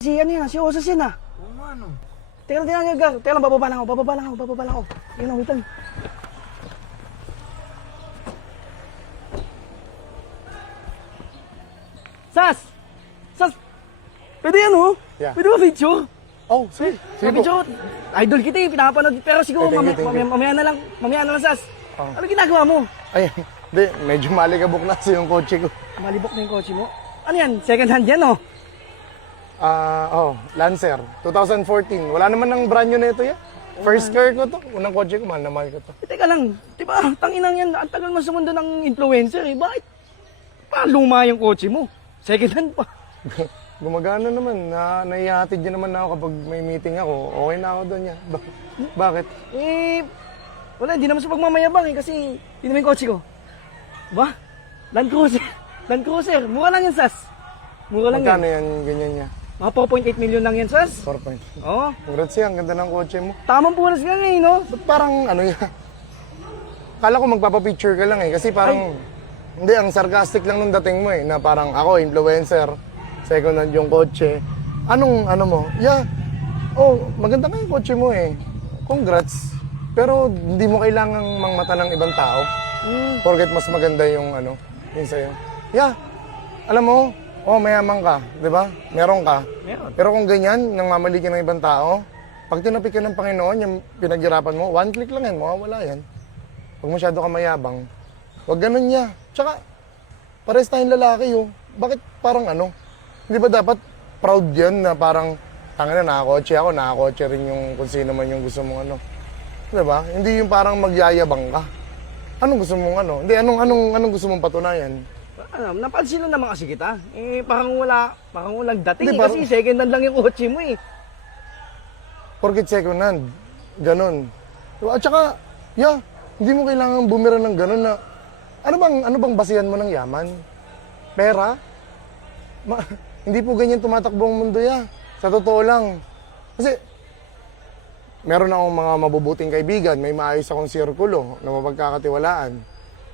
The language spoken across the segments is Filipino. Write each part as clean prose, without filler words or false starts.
Si ano yan, si Osas yan ah. Oo nga, no. Teka lang, teka lang, bababa lang ako. Yun na, wait lang. Sas! Pwede yan oh? Yeah. Pwede ba video? Oh, sige. Sige po. Video, idol kita eh, pinapanood. Pero siguro Thank you. mamaya na lang, Sas. Oh. Ano ginagawa mo? Ay, hindi. Medyo malikabok na sa yung kotse ko. Malibok na yung kotse mo. Ano yan? Second hand yan oh? Lancer. 2014. Wala naman ng brand new na ito yan. First car ko to. Unang kotse ko, mahal na mahal ko to. Teka lang, di ba, tanginang yan, ang tagal mo sa mundo ng influencer eh. Bakit luma yung kotse mo? Second hand pa. Gumagana naman. Naihatid niya naman ako kapag may meeting ako. Okay na ako doon yan. Bakit? Eh, wala, hindi naman sa pagmamayabang eh, kasi yun naman yung kotse ko. Ba? Land Cruiser. Mura lang yan, Sas. Mura lang Magkano yan. yan, ganyan niya? Mga 4.8 million lang yan, Sas. 4 point. Oo. Congrats yan, ganda ng kotse mo. Tamang punas nga eh, no? Ba't parang ano yan? Kala ko magpapapicture ka lang eh. Kasi parang, hindi, ang sarcastic lang nung dating mo eh. Na parang ako, influencer, second hand yung kotse. Anong, ano mo? Yeah. Oh, maganda nga yung kotse mo eh. Congrats. Pero hindi mo kailangang mangmata ng ibang tao. Porket mas maganda yung ano, yung sa'yo. Yeah. Alam mo, mayaman ka, di ba? Meron ka. Meron. Pero kung ganyan, nang mamali ka ng ibang tao, pag tinapik ka ng Panginoon, yung pinaghirapan mo, one click lang yan, mawawala yan. Huwag masyado ka mayabang. Huwag ganun niya. Tsaka, pares tayong lalaki yun. Bakit parang ano? Hindi ba dapat proud yan na parang, tanga na, nakakotse ako, nakakotse rin yung kung sino man yung gusto mong ano. Di ba? Hindi yung parang magyayabang ka. Anong gusto mong ano? Hindi, anong gusto mong patunayan? Ano, napansin lang naman kasi kita. Eh, parang walang dating Hindi, eh, kasi second hand lang yung kotse mo eh. Porkit second hand. Ganon. Diba? At saka, hindi mo kailangan bumira ng ganon na, ano bang basihan mo ng yaman? Pera? Hindi po ganyan tumatakbo ang mundo Sa totoo lang. Kasi, meron akong mga mabubuting kaibigan, may maayos akong sirkulo na mapagkakatiwalaan.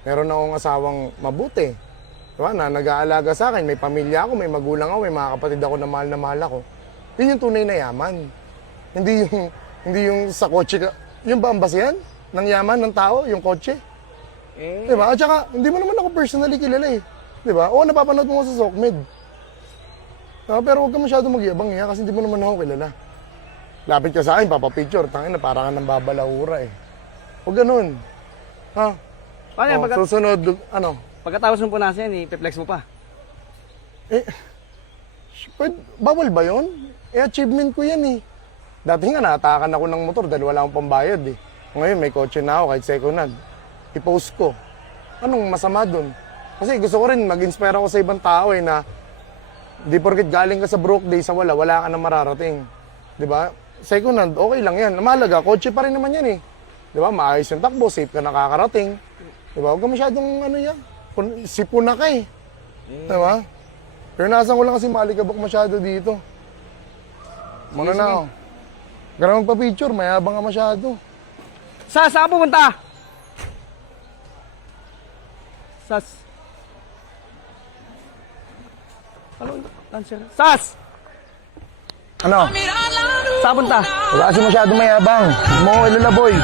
Meron akong asawang mabuti. Diba? Na nag-aalaga sa akin, may pamilya ako, may magulang ako, may mga kapatid ako na mahal ako. Yun yung tunay na yaman. Hindi yung sa kotse ka. Yung ba ang basihan ng yaman ng tao, yung kotse? Diba? At saka, hindi mo naman ako personally kilala eh. Diba? Oo, napapanood mo sa Sokmed. Diba? Pero huwag ka masyado magyabang kasi hindi mo naman ako kilala. Lapit ka sa akin, papapicture, tangin na parang ka nang babalahura eh. Huwag ganun. Ha? Paano, Susunod, ano? pagkatapos mo punasan yan, i-flex mo pa. Bawal ba yun? Achievement ko yan eh. Dati nga naatakan ako ng motor dahil wala akong pambayad eh. Ngayon may kotse na ako kahit second hand. I-post ko. Anong masama dun? Kasi gusto ko rin mag-inspire ako sa ibang tao eh na di porket galing ka sa broke day sa wala ka na mararating. Diba? Second hand, okay lang yan. Mahalaga, kotse pa rin naman yan eh. Diba? Maayos yung takbo, safe ka nakakarating. Diba? Huwag ka masyadong ano yan. Sipon na ka eh. Diba? Pero nasan ko lang kasi malikabok masyado dito. Muna na ako. Ganun magpa-picture, mayabang ka masyado. Saan ka pupunta? Sas. Ano? Sas! Ano? Saan punta? Wala kasi masyado mayabang. Mo, ilala boy.